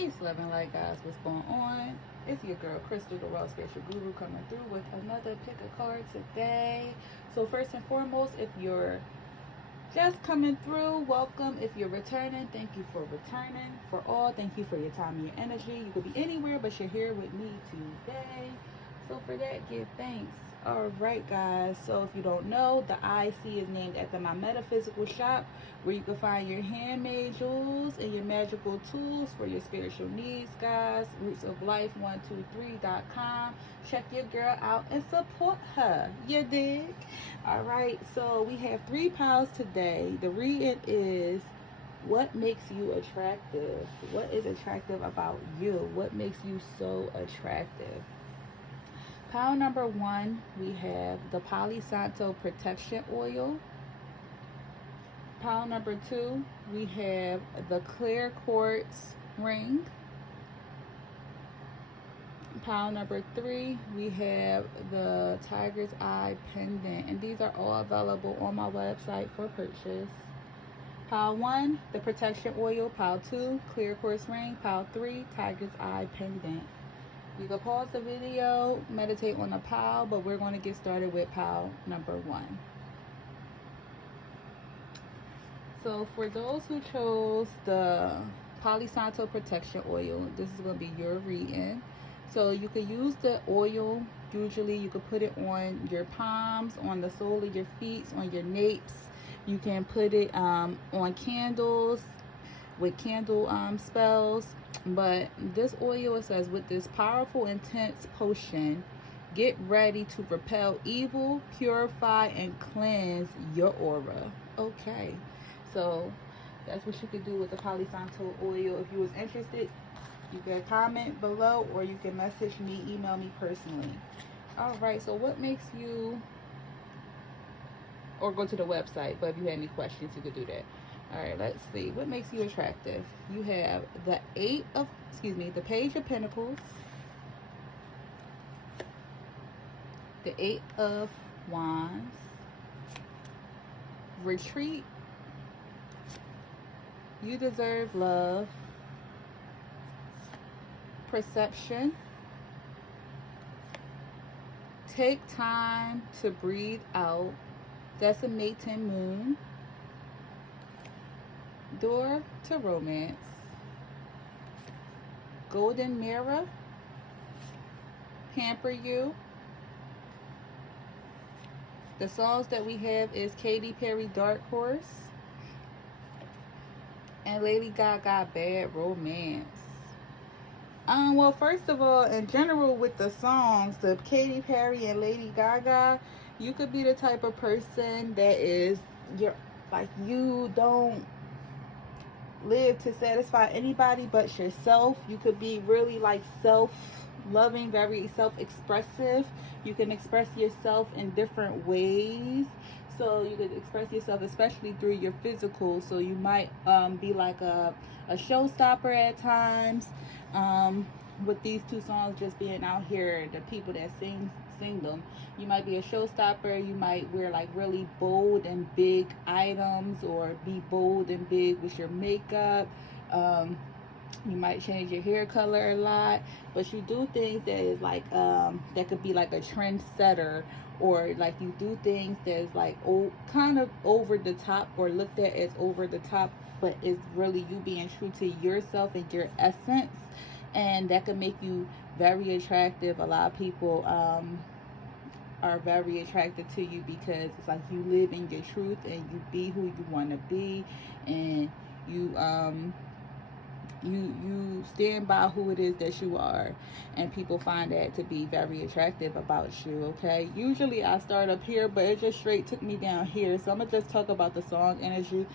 Peace, love, and light, guys. What's going on? It's your girl, Crystal, the Raw Spiritual Guru, coming through with another pick a card today. So first and foremost, if you're just coming through, welcome. If you're returning, thank you for returning. For all, thank you for your time and your energy. You could be anywhere, but you're here with me today. So for that, give thanks. All right, guys. So if you don't know, the IC is named after my Metaphysical Shop, where you can find your handmade jewels and your magical tools for your spiritual needs, guys. rootsoflife123.com. Check your girl out and support her. You dig? All right. So we have 3 piles today. The reading is, what makes you attractive? What is attractive about you? What makes you so attractive? Pile number 1, we have the Palo Santo Protection Oil. Pile number 2, we have the Clear Quartz Ring. Pile number 3, we have the Tiger's Eye Pendant. And these are all available on my website for purchase. Pile 1, the Protection Oil. Pile 2, Clear Quartz Ring. Pile 3, Tiger's Eye Pendant. You can pause the video, meditate on the pile, but we're going to get started with pile number 1. So for those who chose the Palo Santo Protection Oil, this is going to be your reading. So you could use the oil. Usually you could put it on your palms, on the sole of your feet, on your napes. You can put it on candles with candle spells. But this oil, it says, with this powerful, intense potion, get ready to repel evil, purify, and cleanse your aura. Okay, so that's what you could do with the Palo Santo oil. If you was interested, you can comment below, or you can message me, email me personally. All right, so what makes you, or go to the website, but if you had any questions, you could do that. All right, let's see. What makes you attractive? You have the Page of Pentacles, the 8 of Wands, Retreat, You Deserve Love, Perception, Take Time to Breathe Out, Decimating Moon, Door to Romance, Golden Mirror, Pamper You. The songs that we have is Katy Perry, Dark Horse, and Lady Gaga, Bad Romance. Well, first of all, in general, with the songs, the Katy Perry and Lady Gaga, you could be the type of person that is, you don't live to satisfy anybody but yourself. You could be really like self-loving, very self-expressive. You can express yourself in different ways. So you could express yourself especially through your physical. So you might be like a showstopper at times. With these 2 songs just being out here, the people that sing them, you might be a showstopper. You might wear like really bold and big items, or be bold and big with your makeup. You might change your hair color a lot, but you do things that is like that could be like a trendsetter, or like you do things that is like kind of over the top, or looked at as over the top, but it's really you being true to yourself and your essence. And that can make you very attractive. A lot of people are very attracted to you because it's like you live in your truth and you be who you want to be, and you stand by who it is that you are, and people find that to be very attractive about you. Okay, usually I start up here, but it just straight took me down here, so I'm gonna just talk about the song energy.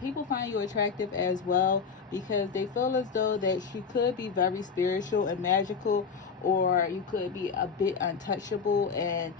People find you attractive as well because they feel as though that you could be very spiritual and magical, or you could be a bit untouchable, and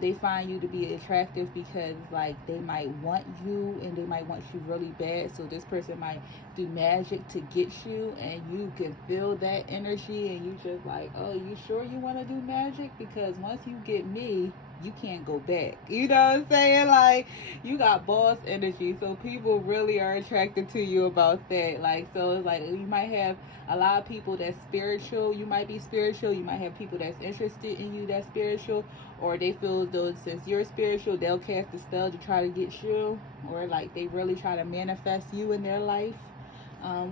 they find you to be attractive because like they might want you, and they might want you really bad. So this person might do magic to get you, and you can feel that energy, and you just like, oh, you sure you want to do magic? Because once you get me, you can't go back. You know what I'm saying? Like, you got boss energy, so people really are attracted to you about that. Like, so it's like you might have a lot of people that's spiritual. You might be spiritual. You might have people that's interested in you that's spiritual, or they feel as though since you're spiritual, they'll cast a spell to try to get you, or like they really try to manifest you in their life.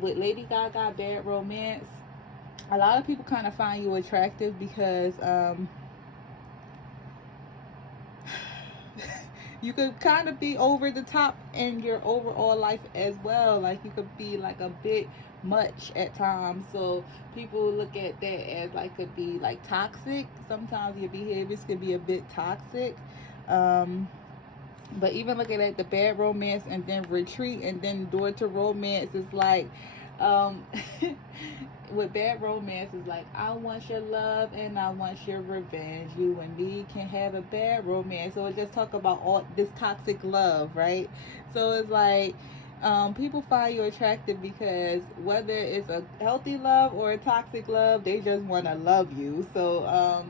With Lady Gaga, Bad Romance, a lot of people kind of find you attractive because you could kind of be over the top in your overall life as well. Like, you could be like a bit much at times. So people look at that as like could be like toxic. Sometimes your behaviors could be a bit toxic. But even looking at the Bad Romance and then Retreat and then Door to Romance, it's like um with Bad Romance is like, I want your love and I want your revenge. You and me can have a bad romance. So it just talk about all this toxic love, right? So it's like people find you attractive because whether it's a healthy love or a toxic love, they just want to love you. So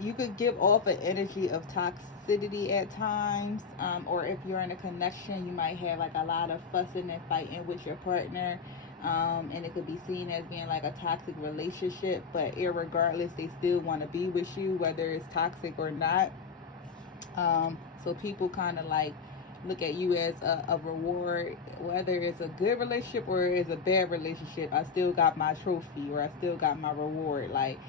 you could give off an energy of toxicity at times, or if you're in a connection, you might have like a lot of fussing and fighting with your partner, and it could be seen as being like a toxic relationship, but irregardless, they still want to be with you, whether it's toxic or not. So people kind of like look at you as a reward, whether it's a good relationship or it's a bad relationship. I still got my trophy, or I still got my reward. Like,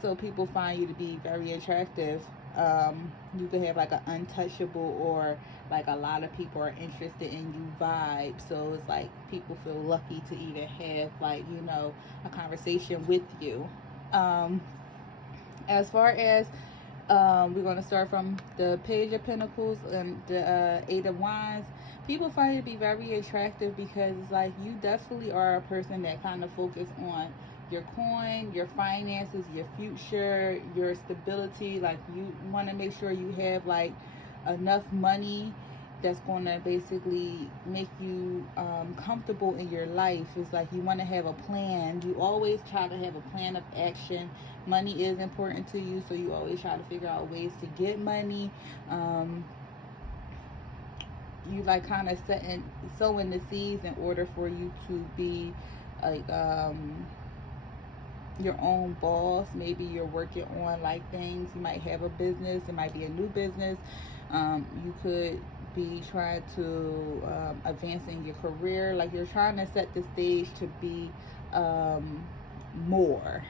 so people find you to be very attractive. You could have like an untouchable, or like a lot of people are interested in you vibe. So it's like people feel lucky to even have, like, you know, a conversation with you. As far as we're going to start from the Page of Pentacles and the Eight of Wands. People find you to be very attractive because it's like you definitely are a person that kind of focus on your coin, your finances, your future, your stability. Like, you want to make sure you have like enough money that's going to basically make you comfortable in your life. It's like you want to have a plan. You always try to have a plan of action. Money is important to you, so you always try to figure out ways to get money. You like kind of sowing the seeds in order for you to be like your own boss. Maybe you're working on like things. You might have a business. It might be a new business. You could be trying to advancing your career. Like, you're trying to set the stage to be more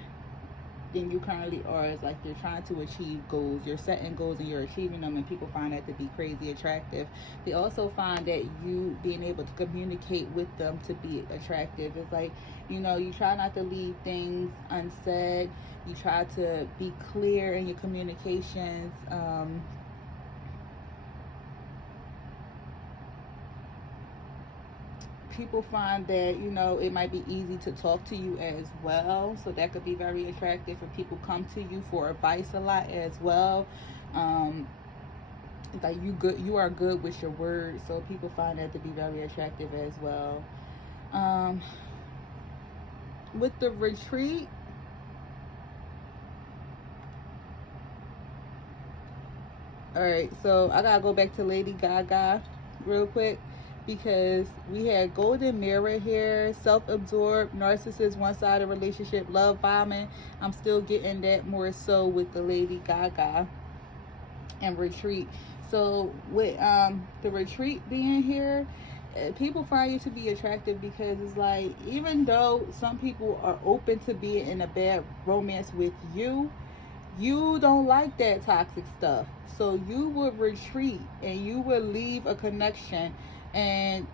than you currently are. It's like you're trying to achieve goals. You're setting goals and you're achieving them, and people find that to be crazy attractive. They also find that you being able to communicate with them to be attractive. It's like, you know, you try not to leave things unsaid. You try to be clear in your communications. People find that, you know, it might be easy to talk to you as well, so that could be very attractive. And people come to you for advice a lot as well. Like, you are good with your words, so people find that to be very attractive as well. With the Retreat, all right, so I gotta go back to Lady Gaga real quick, because we had Golden Mirror here, self-absorbed, narcissist, one-sided relationship, love bombing. I'm still getting that more so with the Lady Gaga and Retreat. So with the Retreat being here, people find you to be attractive because it's like, even though some people are open to being in a bad romance with you, you don't like that toxic stuff. So you would retreat and you would leave a connection, and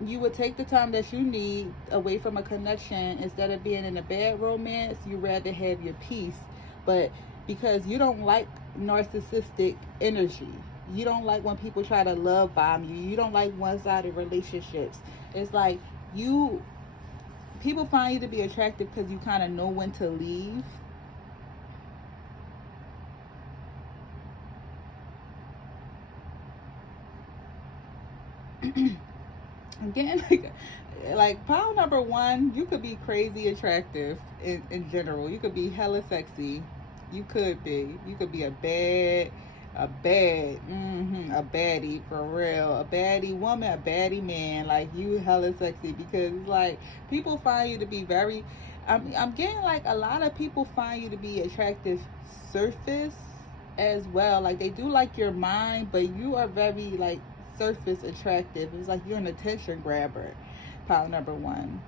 you would take the time that you need away from a connection. Instead of being in a bad romance, you rather have your peace. But because you don't like narcissistic energy, you don't like when people try to love bomb you, you don't like one-sided relationships. It's like people find you to be attractive because you kind of know when to leave. Again, like pile number one, you could be crazy attractive in general. You could be hella sexy. You could be. You could be a baddie for real. A baddie woman, a baddie man. Like, you hella sexy, because it's like people find you to be very. I'm getting like a lot of people find you to be attractive surface as well. Like, they do like your mind, but you are very like surface attractive. It's like you're an attention grabber. Pile number one.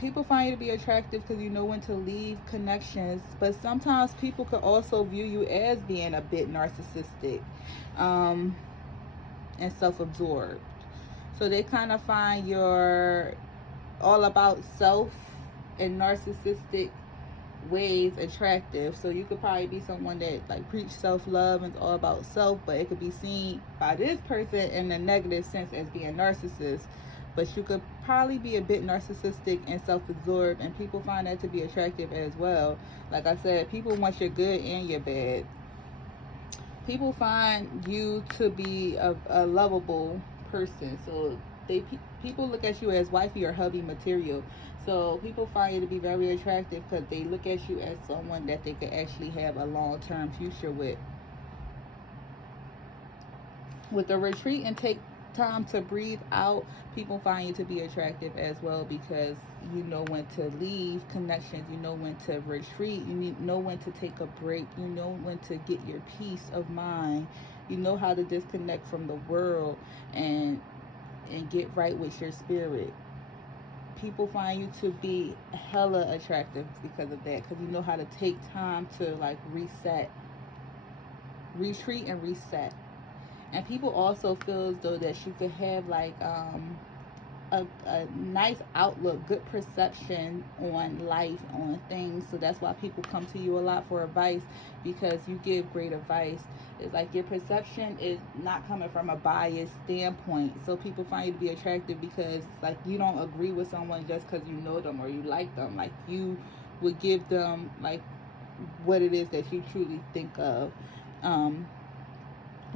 People find you to be attractive because you know when to leave connections, but sometimes people could also view you as being a bit narcissistic, and self-absorbed. So they kind of find you're all about self and narcissistic ways attractive. So you could probably be someone that like preach self-love and it's all about self, but it could be seen by this person in a negative sense as being narcissist. But you could probably be a bit narcissistic and self-absorbed, and people find that to be attractive as well. Like I said, people want your good and your bad. People find you to be a lovable person. So people look at you as wifey or hubby material. So people find you to be very attractive because they look at you as someone that they could actually have a long-term future with. With the retreat and take time to breathe out, people find you to be attractive as well, because you know when to leave connections, you know when to retreat, you know when to take a break, you know when to get your peace of mind, you know how to disconnect from the world and get right with your spirit. People find you to be hella attractive because of that, because you know how to take time to like reset, retreat and reset. And people also feel as though that you could have like a nice outlook, good perception on life, on things. So that's why people come to you a lot for advice, because you give great advice. It's like your perception is not coming from a biased standpoint. So people find you to be attractive because like you don't agree with someone just because you know them or you like them. Like, you would give them like what it is that you truly think of.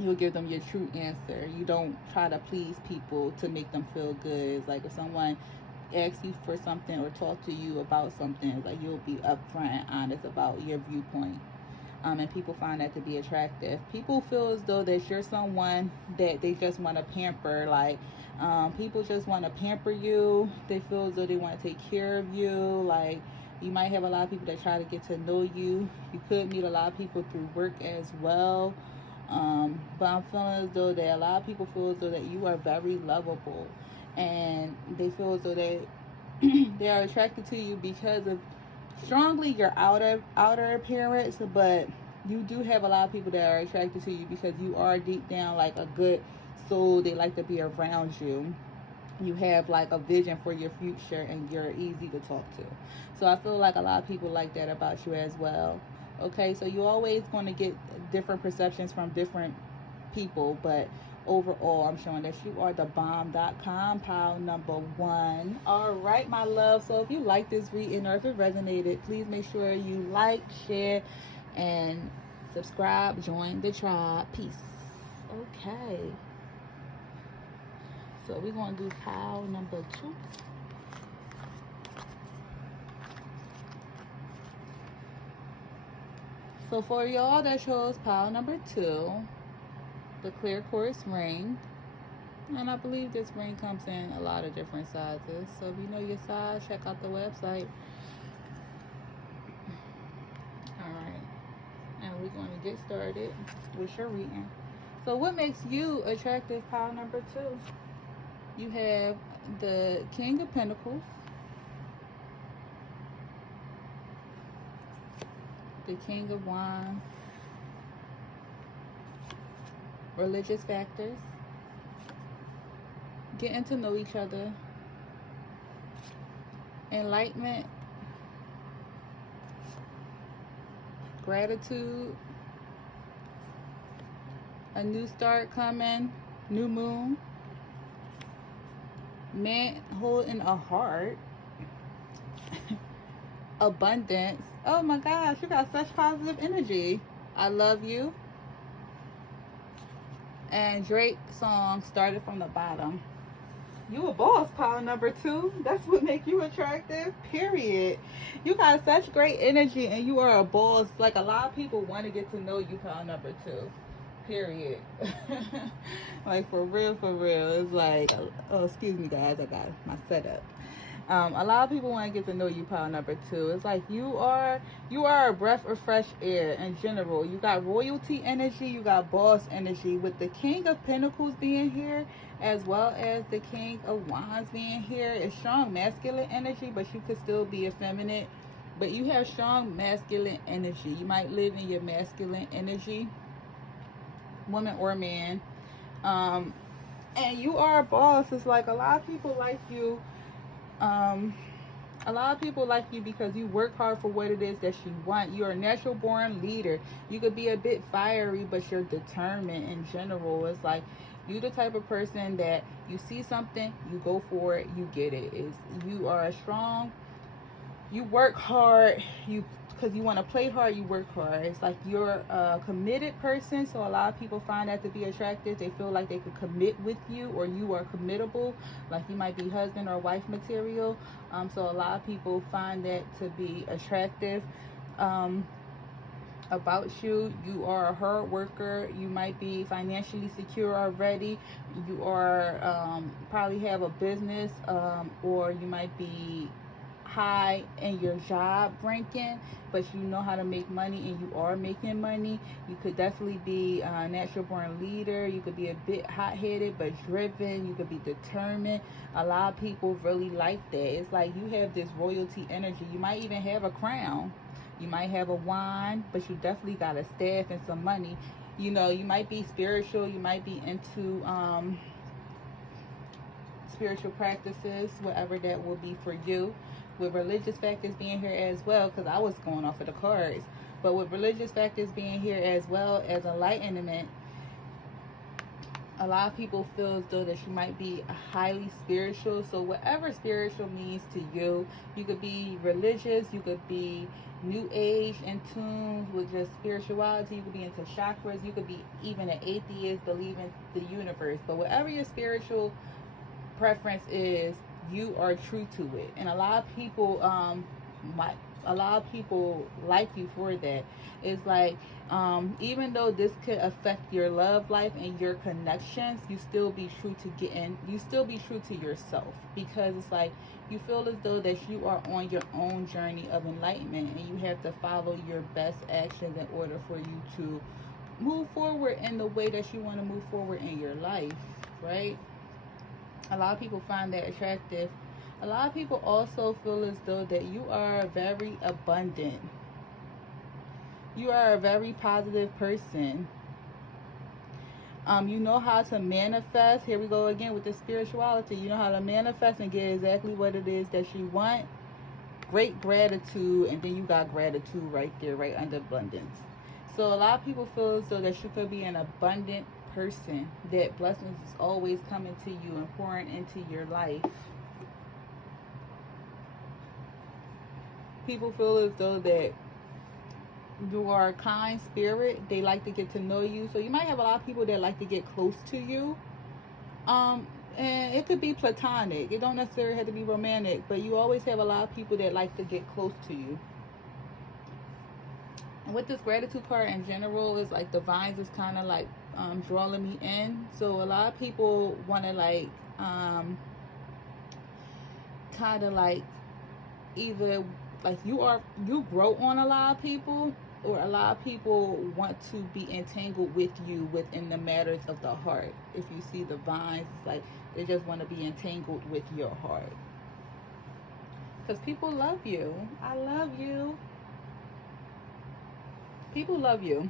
You'll give them your true answer. You don't try to please people to make them feel good. It's like if someone asks you for something or talk to you about something, it's like you'll be upfront and honest about your viewpoint. And people find that to be attractive. People feel as though that you're someone that they just want to pamper. Like, people just want to pamper you. They feel as though they want to take care of you. Like, you might have a lot of people that try to get to know you. You could meet a lot of people through work as well. But I'm feeling as though that a lot of people feel as though that you are very lovable, and they feel as though that they are attracted to you because of strongly your outer appearance, but you do have a lot of people that are attracted to you because you are deep down like a good soul. They like to be around you. You have like a vision for your future, and you're easy to talk to. So I feel like a lot of people like that about you as well. Okay, so you're always going to get different perceptions from different people, but overall, I'm showing that you are the bomb.com, pile number one. All right, my love. So if you like this reading or if it resonated, please make sure you like, share, and subscribe. Join the tribe. Peace. Okay. So we're going to do pile number two. So for y'all that chose pile number two, the clear quartz ring. And I believe this ring comes in a lot of different sizes. So if you know your size, check out the website. Alright. And we're going to get started with your reading. So what makes you attractive, pile number two? You have the King of Pentacles, the King of Wands, religious factors, getting to know each other, enlightenment, gratitude, a new start coming, new moon, man holding a heart, abundance. Oh my gosh, you got such positive energy. I love you. And Drake song, Started from the Bottom. You a boss, pile number 2. That's what make you attractive, period. You got such great energy and you are a boss. Like, a lot of people want to get to know you, pile number 2, period. Like, for real, for real. It's like, oh, excuse me, guys, I got my setup. A lot of people want to get to know you, pile number 2. It's like you are a breath of fresh air in general. You got royalty energy, you got boss energy. With the King of Pentacles being here, as well as the King of Wands being here, it's strong masculine energy, but you could still be effeminate. But you have strong masculine energy. You might live in your masculine energy, woman or man. And you are a boss. It's like a lot of people like you. A lot of people like you because you work hard for what it is that you want. You're a natural born leader. You could be a bit fiery, but you're determined in general. It's like you the type of person that you see something, you go for it, you get it. You are a strong, you work hard, you because you want to play hard, you work hard. It's like you're a committed person, so a lot of people find that to be attractive. They feel like they could commit with you, or you are committable, like you might be husband or wife material. So a lot of people find that to be attractive. About you, you are a hard worker. You might be financially secure already. You are probably have a business, or you might be high in your job ranking, but you know how to make money and you are making money. You could definitely be a natural born leader. You could be a bit hot-headed but driven. You could be determined. A lot of people really like that. It's like you have this royalty energy. You might even have a crown. You might have a wand, but you definitely got a staff and some money. You know, you might be spiritual. You might be into spiritual practices, whatever that will be for you. With religious factors being here as well, because I was going off of the cards, but with religious factors being here as well as enlightenment, a lot of people feel as though that you might be highly spiritual. So whatever spiritual means to you, you could be religious, you could be new age in tune with just spirituality, you could be into chakras, you could be even an atheist, believe in the universe. But whatever your spiritual preference is, you are true to it. And a lot of people like you for that. It's like even though this could affect your love life and your connections, you still be true to yourself, because it's like you feel as though that you are on your own journey of enlightenment, and you have to follow your best actions in order for you to move forward in the way that you want to move forward in your life, right? A lot of people find that attractive. A lot of people also feel as though that you are very abundant. You are a very positive person. You know how to manifest. Here we go again with the spirituality. You know how to manifest and get exactly what it is that you want. Great gratitude, and then you got gratitude right there, right under abundance. So a lot of people feel as though that you could be an abundant person, that blessings is always coming to you and pouring into your life. People feel as though that you are a kind spirit. They like to get to know you. So you might have a lot of people that like to get close to you. And it could be platonic. It don't necessarily have to be romantic, but you always have a lot of people that like to get close to you. And with this gratitude card in general, is like the vines is kind of like drawing me in. So a lot of people want to like kind of like either like you grow on a lot of people, or a lot of people want to be entangled with you within the matters of the heart. If you see the vines, it's like they just want to be entangled with your heart, because people love you. I love you. People love you.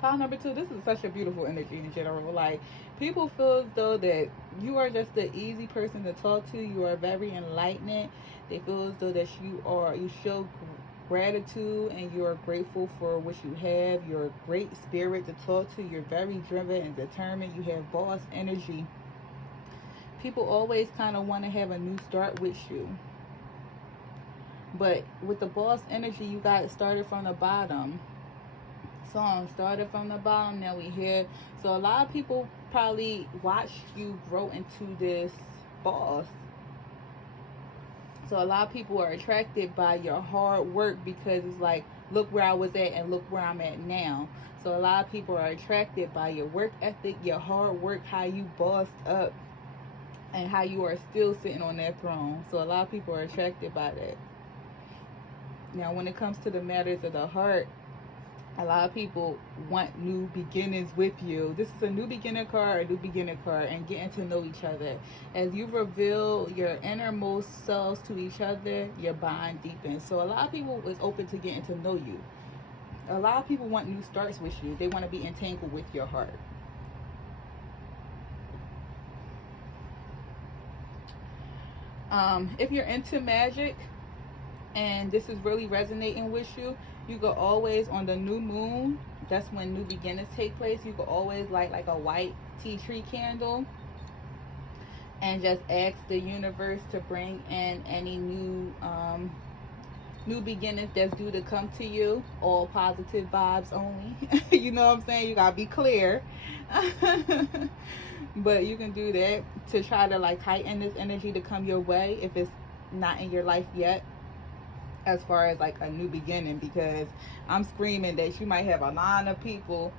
Pile number 2, this is such a beautiful energy in general. Like, people feel as though that you are just the easy person to talk to. You are very enlightened. They feel as though that you show gratitude and you are grateful for what you have. You're a great spirit to talk to. You're very driven and determined. You have boss energy. People always kind of want to have a new start with you. But with the boss energy, you got started from the bottom. Song started from the bottom, now we here. So a lot of people probably watched you grow into this boss. So a lot of people are attracted by your hard work because it's like, look where I was at and look where I'm at now. So a lot of people are attracted by your work ethic, your hard work, how you bossed up, and how you are still sitting on that throne. So a lot of people are attracted by that. Now, when it comes to the matters of the heart, a lot of people want new beginnings with you. This is a new beginner card, a new beginner card, and getting to know each other. As you reveal your innermost selves to each other, your bond deepens. So a lot of people is open to getting to know you. A lot of people want new starts with you. They want to be entangled with your heart. If you're into magic and this is really resonating with you, you could always, on the new moon, that's when new beginnings take place, you could always light like a white tea tree candle and just ask the universe to bring in any new beginnings that's due to come to you. All positive vibes only. You know what I'm saying? You gotta be clear. But you can do that to try to like heighten this energy to come your way if it's not in your life yet, as far as like a new beginning, because I'm screaming that you might have a line of people.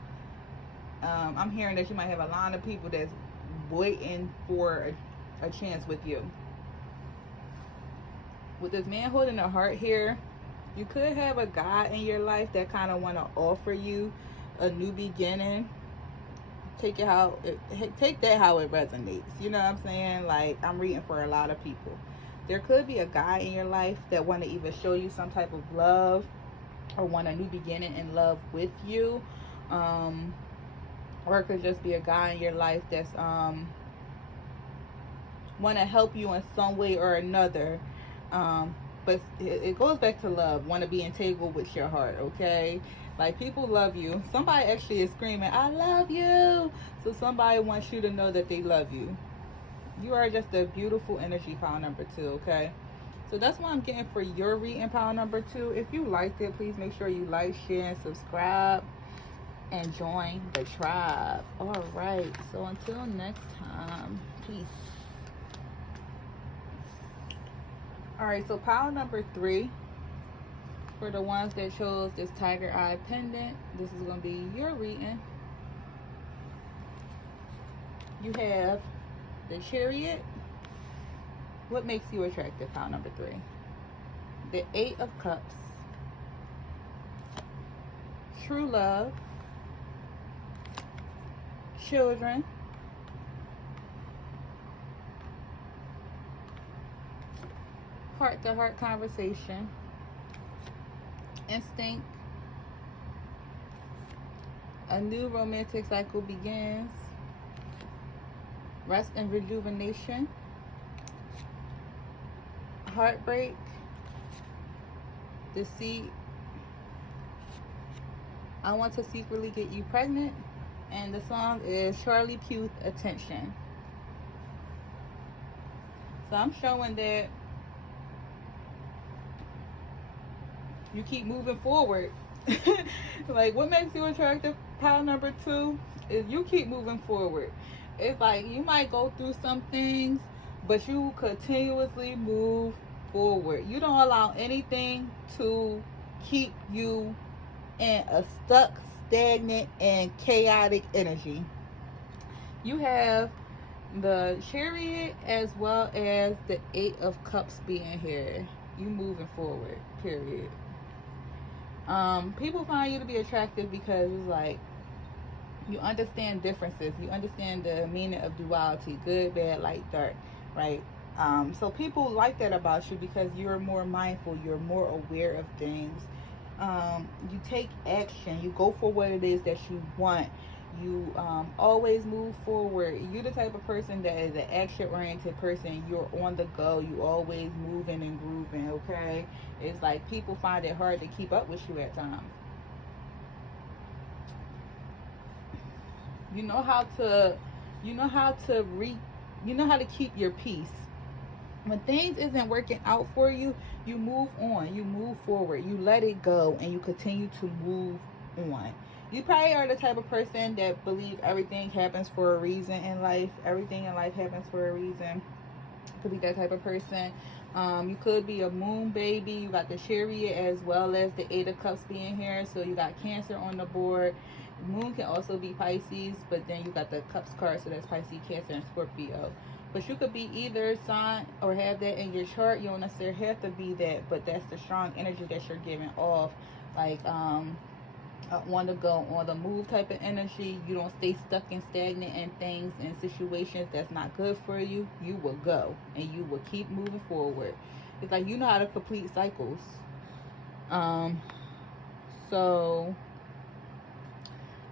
I'm hearing that you might have a line of people that's waiting for a chance with you. With this man holding a heart here, you could have a guy in your life that kind of want to offer you a new beginning. Take that how it resonates. You know what I'm saying? Like, I'm reading for a lot of people. There could be a guy in your life that want to either show you some type of love or want a new beginning in love with you, or it could just be a guy in your life that's want to help you in some way or another. But it goes back to love. Want to be entangled with your heart, okay? Like, people love you. Somebody actually is screaming, I love you. So somebody wants you to know that they love you. You are just a beautiful energy, pile number 2, okay? So that's what I'm getting for your reading, pile number 2. If you liked it, please make sure you like, share, and subscribe. And join the tribe. All right. So until next time, peace. All right. So pile number 3. For the ones that chose this tiger eye pendant, this is going to be your reading. You have the Chariot. What makes you attractive? Pile number 3. The 8 of Cups. True love. Children. Heart-to-heart conversation. Instinct. A new romantic cycle begins. Rest and rejuvenation. Heartbreak. Deceit. I want to secretly get you pregnant. And the song is Charlie Puth, Attention. So I'm showing that you keep moving forward. Like, what makes you attractive, pile number 2, is you keep moving forward. It's like you might go through some things, but you continuously move forward. You don't allow anything to keep you in a stuck, stagnant, and chaotic energy. You have the Chariot as well as the 8 of Cups being here. You moving forward, period. People find you to be attractive because it's like you understand differences. You understand the meaning of duality, good, bad, light, dark, right? So people like that about you because you're more mindful. You're more aware of things. You take action. You go for what it is that you want. You always move forward. You're the type of person that is an action-oriented person. You're on the go. You always moving and grooving, okay? It's like people find it hard to keep up with you at times. You know how to keep your peace. When things isn't working out for you, you move on. You move forward. You let it go and you continue to move on. You probably are the type of person that believes everything happens for a reason in life. Everything in life happens for a reason. Could be that type of person. You could be a moon baby. You got the chariot as well as the 8 of Cups being here. So you got Cancer on the board. Moon can also be Pisces, but then you got the Cups card, so that's Pisces, Cancer, and Scorpio. But you could be either sign or have that in your chart. You don't necessarily have to be that, but that's the strong energy that you're giving off. Like, want to go on the move type of energy. You don't stay stuck and stagnant in things and situations that's not good for you. You will go and you will keep moving forward. It's like you know how to complete cycles. So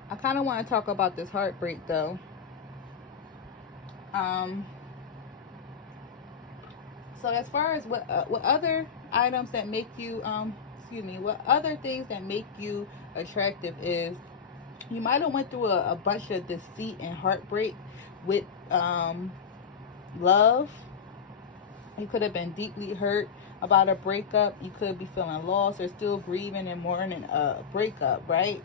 I kind of want to talk about this heartbreak though. So as far as what other items that make you what other things that make you attractive is, you might have went through a bunch of deceit and heartbreak with love. You could have been deeply hurt about a breakup. You could be feeling lost or still grieving and mourning a breakup, right?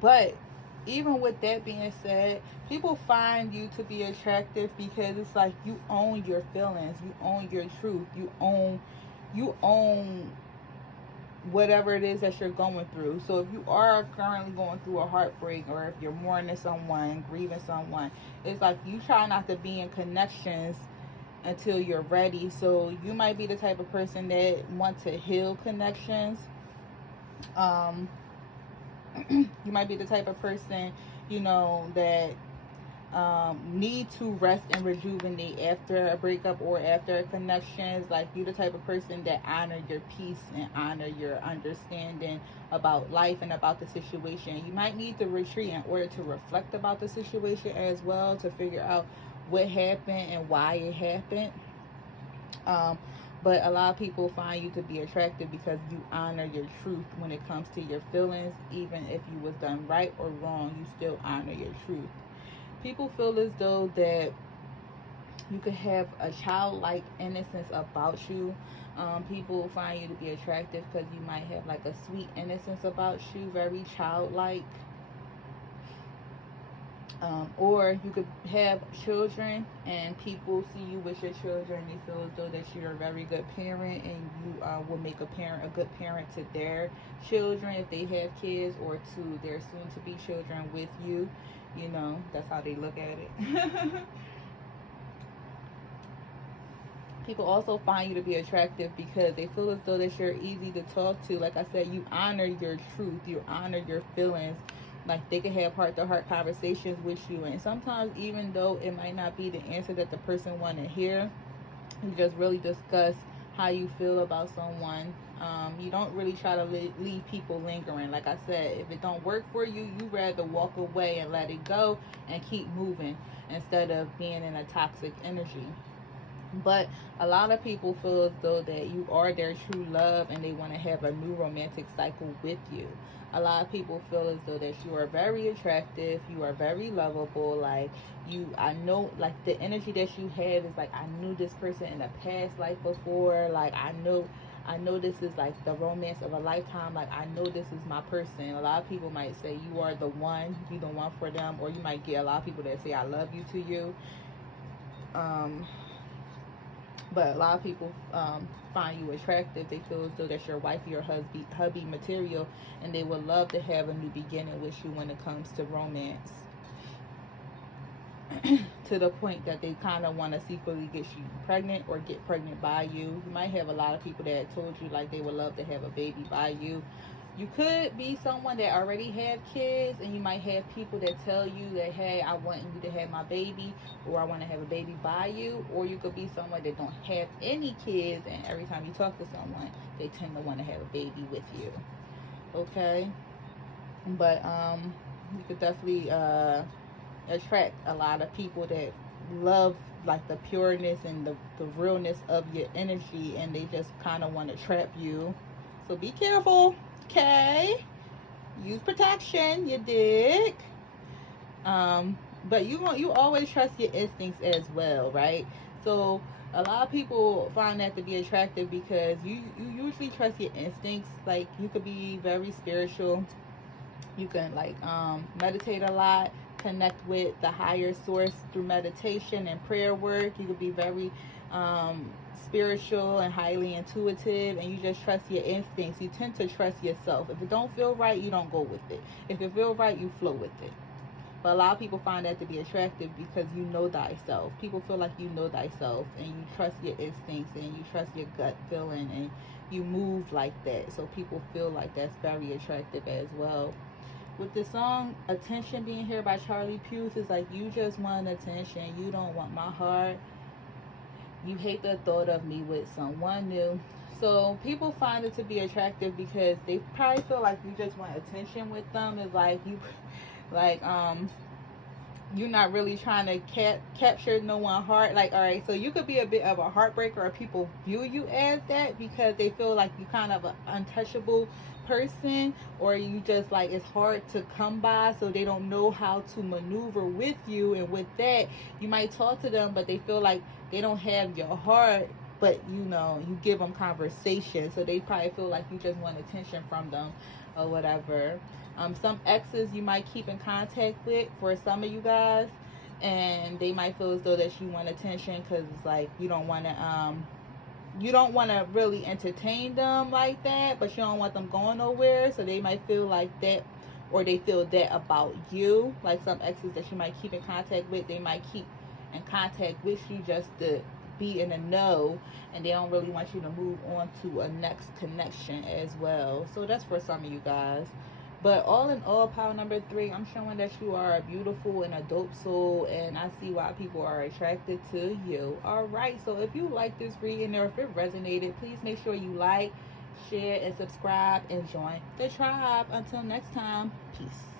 But even with that being said, people find you to be attractive because it's like you own your feelings, you own your truth, you own whatever it is that you're going through. So if you are currently going through a heartbreak, or if you're mourning someone, grieving someone, it's like you try not to be in connections until you're ready. So you might be the type of person that wants to heal connections. You might be the type of person, that need to rest and rejuvenate after a breakup or after a connection. It's like you the type of person that honor your peace and honor your understanding about life and about the situation. You might need to retreat in order to reflect about the situation as well, to figure out what happened and why it happened. But a lot of people find you to be attractive because you honor your truth when it comes to your feelings. Even if you was done right or wrong, you still honor your truth. People feel as though that you could have a childlike innocence about you. People find you to be attractive because you might have like a sweet innocence about you, very childlike. Or you could have children and people see you with your children. They feel as though that you're a very good parent, and you will make a good parent to their children if they have kids, or to their soon-to-be children with you. That's how they look at it. People also find you to be attractive because they feel as though that you're easy to talk to. Like I said, you honor your truth, you honor your feelings. Like they can have heart-to-heart conversations with you, and sometimes even though it might not be the answer that the person want to hear, you just really discuss how you feel about someone. You don't really try to leave people lingering. Like I said, if it don't work for you, you rather walk away and let it go and keep moving instead of being in a toxic energy. But a lot of people feel as though that you are their true love and they want to have a new romantic cycle with you. A lot of people feel as though that you are very attractive, you are very lovable. Like I know, like the energy that you have is like, I knew this person in a past life before. Like I know this is like the romance of a lifetime. Like I know this is my person. A lot of people might say you are the one, you the one for them, or you might get a lot of people that say I love you to you. But a lot of people find you attractive. They feel as though that's your wifey or hubby material, and they would love to have a new beginning with you when it comes to romance. To the point that they kind of want to secretly get you pregnant or get pregnant by you. You might have a lot of people that told you like they would love to have a baby by you. You could be someone that already have kids, and you might have people that tell you that, hey, I want you to have my baby, or I want to have a baby by you. Or you could be someone that don't have any kids, and every time you talk to someone, they tend to want to have a baby with you. Okay? But you could definitely attract a lot of people that love like the pureness and the realness of your energy, and they just kind of want to trap you. So be careful. Okay, use protection, you dig? But you always trust your instincts as well, right? So a lot of people find that to be attractive because you usually trust your instincts. Like you could be very spiritual, you can like meditate a lot, connect with the higher source through meditation and prayer work. You could be very spiritual and highly intuitive, and you just trust your instincts. You tend to trust yourself. If it don't feel right, you don't go with it. If it feels right, you flow with it. But a lot of people find that to be attractive because you know thyself. People feel like you know thyself, and you trust your instincts, and you trust your gut feeling, and you move like that. So people feel like that's very attractive as well. With the song Attention being here by Charlie Puth, it's like, you just want attention. You don't want my heart. You hate the thought of me with someone new. So people find it to be attractive because they probably feel like you just want attention with them. It's like you, like you're not really trying to capture no one's heart. Like, all right, so you could be a bit of a heartbreaker, or people view you as that because they feel like you kind of an untouchable person, or you just like, it's hard to come by, so they don't know how to maneuver with you. And with that, you might talk to them, but they feel like they don't have your heart, but you know, you give them conversation, so they probably feel like you just want attention from them or whatever. Some exes you might keep in contact with for some of you guys, and they might feel as though that you want attention because it's like you don't want to really entertain them like that, but you don't want them going nowhere. So they might feel like that, or they feel that about you. Like some exes that you might keep in contact with, they might keep in contact with you just to be in the know, and they don't really want you to move on to a next connection as well. So that's for some of you guys. But all in all, pile number 3, I'm showing that you are a beautiful and a dope soul, and I see why people are attracted to you. All right, so if you like this reading, or if it resonated, please make sure you like, share, and subscribe, and join the tribe. Until next time, peace.